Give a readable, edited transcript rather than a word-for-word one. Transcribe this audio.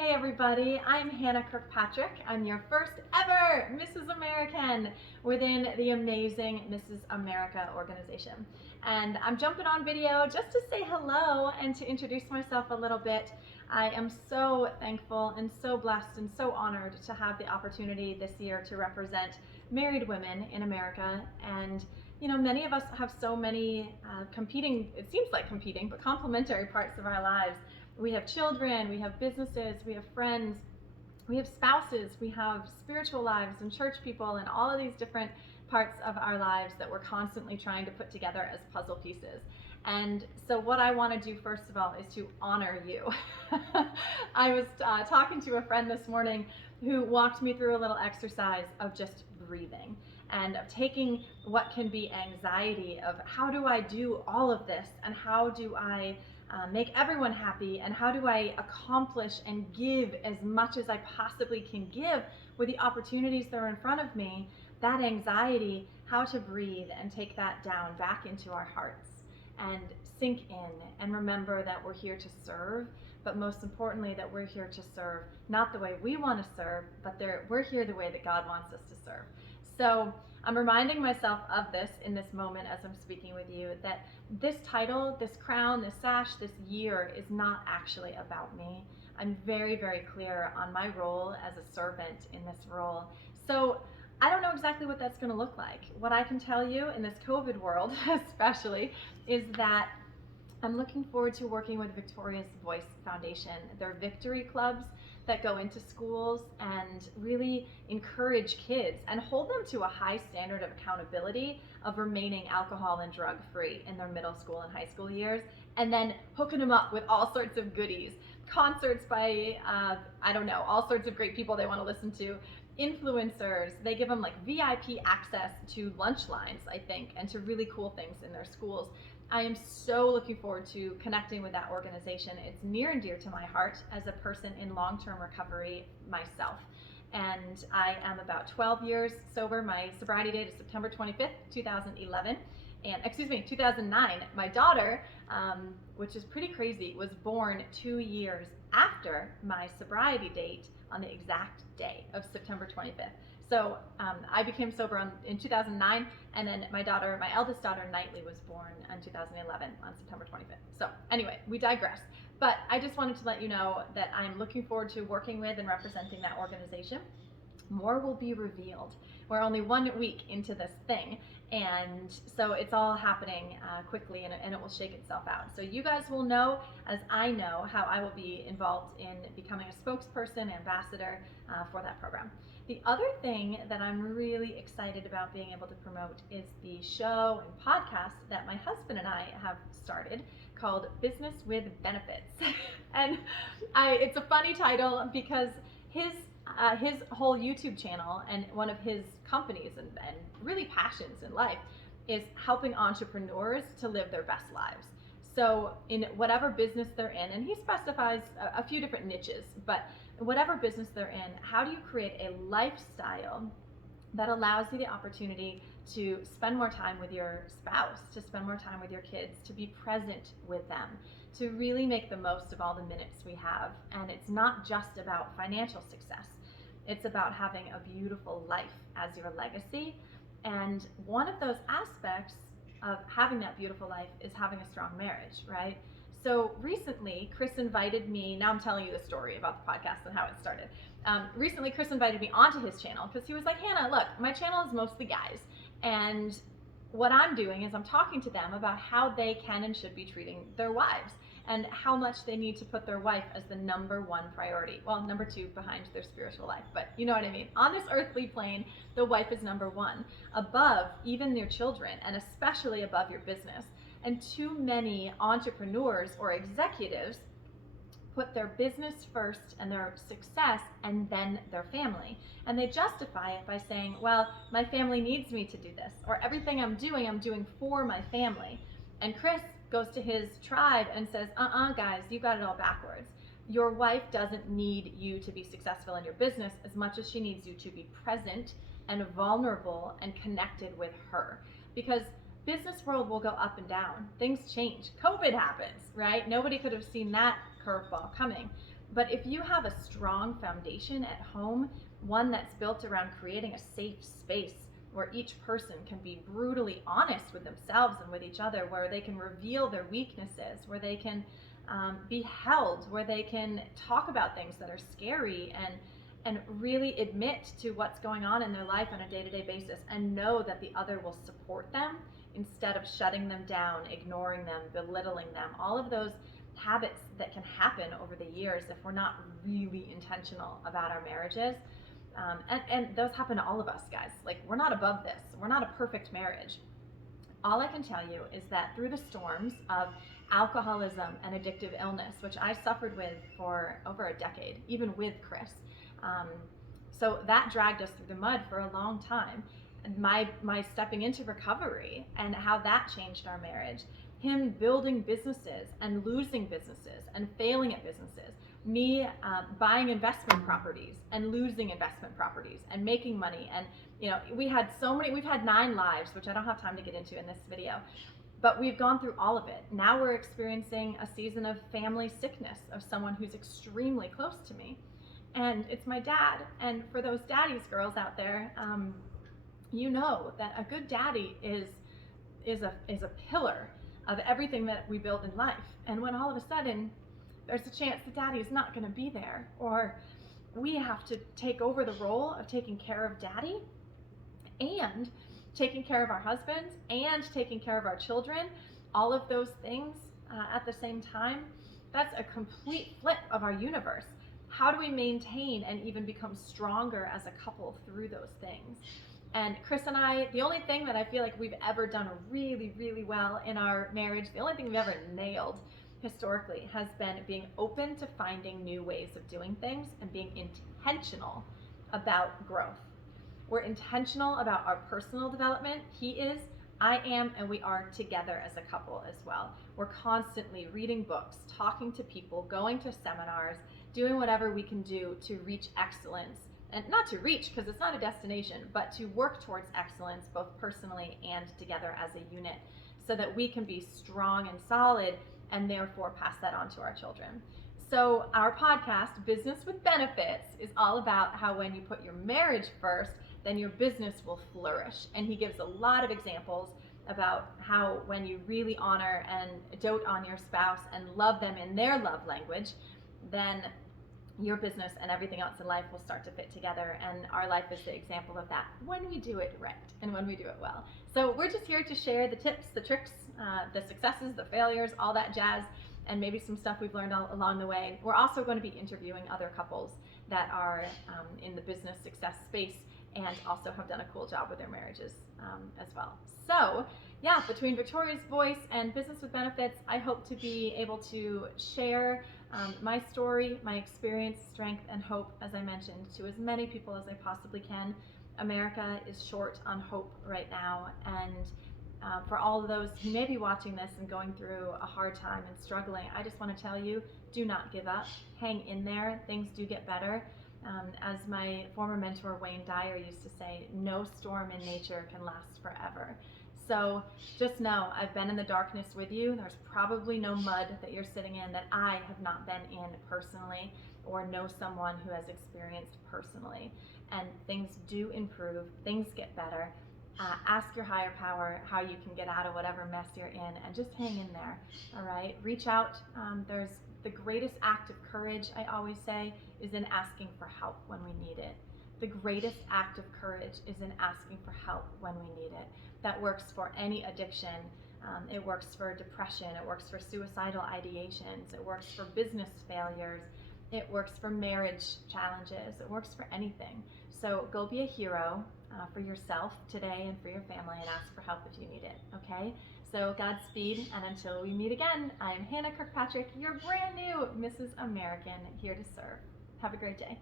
Hey everybody, I'm Hannah Kirkpatrick. I'm your first ever Mrs. American within the amazing Mrs. America organization. And I'm jumping on video just to say hello and to introduce myself a little bit. I am so thankful and so blessed and so honored to have the opportunity this year to represent married women in America. And you know, many of us have so many competing, it seems like competing, but complementary parts of our lives. We have children, we have businesses, we have friends, we have spouses, we have spiritual lives and church people and all of these different parts of our lives that we're constantly trying to put together as puzzle pieces. And so what I want to do first of all is to honor you. I was talking to a friend this morning who walked me through a little exercise of just breathing and of taking what can be anxiety of how do I do all of this and how do I make everyone happy, and how do I accomplish and give as much as I possibly can give with the opportunities that are in front of me, that anxiety, how to breathe and take that down back into our hearts and sink in and remember that we're here to serve, but most importantly that we're here to serve not the way we want to serve, but we're here the way that God wants us to serve. So I'm reminding myself of this in this moment as I'm speaking with you, that this title, this crown, this sash, this year is not actually about me. I'm very, very clear on my role as a servant in this role. So I don't know exactly what that's going to look like. What I can tell you in this COVID world, especially, is that I'm looking forward to working with Victorious Voice Foundation. They're victory clubs that go into schools and really encourage kids and hold them to a high standard of accountability of remaining alcohol and drug free in their middle school and high school years, and then hooking them up with all sorts of goodies, concerts by, I don't know, all sorts of great people they want to listen to, influencers. They give them like VIP access to lunch lines, I think, and to really cool things in their schools. I am so looking forward to connecting with that organization. It's near and dear to my heart as a person in long-term recovery myself. And I am about 12 years sober. My sobriety date is September 25th, 2011. And 2009. My daughter, which is pretty crazy, was born 2 years after my sobriety date on the exact day of September 25th. So I became sober in 2009, and then my eldest daughter, Knightley, was born in 2011 on September 25th. So anyway, we digress. But I just wanted to let you know that I'm looking forward to working with and representing that organization. More will be revealed. We're only 1 week into this thing, and so it's all happening quickly, and it will shake itself out. So you guys will know, as I know, how I will be involved in becoming a spokesperson, ambassador for that program. The other thing that I'm really excited about being able to promote is the show and podcast that my husband and I have started called Business with Benefits. And it's a funny title because his whole YouTube channel and one of his companies and really passions in life is helping entrepreneurs to live their best lives. So in whatever business they're in, and he specifies a few different niches, but whatever business they're in, how do you create a lifestyle that allows you the opportunity to spend more time with your spouse, to spend more time with your kids, to be present with them, to really make the most of all the minutes we have. And it's not just about financial success. It's about having a beautiful life as your legacy. And one of those aspects of having that beautiful life is having a strong marriage, right? So recently, Chris invited me, now I'm telling you the story about the podcast and how it started. Recently, Chris invited me onto his channel because he was like, Hannah, look, my channel is mostly guys. And what I'm doing is I'm talking to them about how they can and should be treating their wives and how much they need to put their wife as the number one priority. Well, number two behind their spiritual life, but you know what I mean. On this earthly plane, the wife is number one, above even their children, and especially above your business. And too many entrepreneurs or executives put their business first and their success and then their family. And they justify it by saying, well, my family needs me to do this, or everything I'm doing for my family. And Chris goes to his tribe and says, guys, you got it all backwards. Your wife doesn't need you to be successful in your business as much as she needs you to be present and vulnerable and connected with her. Because business world will go up and down. Things change. COVID happens, right? Nobody could have seen that curveball coming. But if you have a strong foundation at home, one that's built around creating a safe space where each person can be brutally honest with themselves and with each other, where they can reveal their weaknesses, where they can be held, where they can talk about things that are scary and really admit to what's going on in their life on a day-to-day basis and know that the other will support them instead of shutting them down, ignoring them, belittling them. All of those habits that can happen over the years if we're not really intentional about our marriages. And those happen to all of us, guys. Like, we're not above this. We're not a perfect marriage. All I can tell you is that through the storms of alcoholism and addictive illness, which I suffered with for over a decade, even with Chris, so that dragged us through the mud for a long time. And my stepping into recovery and how that changed our marriage, him building businesses and losing businesses and failing at businesses, me buying investment properties and losing investment properties and making money. And we've had 9 lives, which I don't have time to get into in this video, but we've gone through all of it. Now we're experiencing a season of family sickness of someone who's extremely close to me, and it's my dad. And for those daddies, girls out there, you know that a good daddy is a pillar of everything that we build in life. And when all of a sudden there's a chance that daddy is not going to be there, or we have to take over the role of taking care of daddy and taking care of our husbands and taking care of our children, all of those things at the same time, that's a complete flip of our universe. How do we maintain and even become stronger as a couple through those things? And Chris and I, the only thing that I feel like we've ever done really, really well in our marriage, the only thing we've ever nailed historically, has been being open to finding new ways of doing things and being intentional about growth. We're intentional about our personal development. He is, I am, and we are together as a couple as well. We're constantly reading books, talking to people, going to seminars, doing whatever we can do to reach excellence. And not to reach, because it's not a destination, but to work towards excellence both personally and together as a unit, so that we can be strong and solid and therefore pass that on to our children. So our podcast, Business with Benefits, is all about how when you put your marriage first, then your business will flourish. And he gives a lot of examples about how when you really honor and dote on your spouse and love them in their love language, then your business and everything else in life will start to fit together. And our life is the example of that when we do it right and when we do it well. So we're just here to share the tips, the tricks, the successes, the failures, all that jazz, and maybe some stuff we've learned along the way. We're also going to be interviewing other couples that are in the business success space and also have done a cool job with their marriages as well. So yeah, between Victoria's Voice and Business with Benefits, I hope to be able to share my story, my experience, strength, and hope, as I mentioned, to as many people as I possibly can. America is short on hope right now, and for all of those who may be watching this and going through a hard time and struggling, I just want to tell you, do not give up. Hang in there. Things do get better. As my former mentor Wayne Dyer used to say, no storm in nature can last forever. So just know, I've been in the darkness with you. There's probably no mud that you're sitting in that I have not been in personally, or know someone who has experienced personally. And things do improve, things get better. Ask your higher power how you can get out of whatever mess you're in, and just hang in there, all right? Reach out. There's the greatest act of courage, I always say, is in asking for help when we need it. The greatest act of courage is in asking for help when we need it. That works for any addiction. It works for depression. It works for suicidal ideations. It works for business failures. It works for marriage challenges. It works for anything. So go be a hero for yourself today and for your family, and ask for help if you need it, okay? So Godspeed, and until we meet again, I'm Hannah Kirkpatrick, your brand new Mrs. American, here to serve. Have a great day.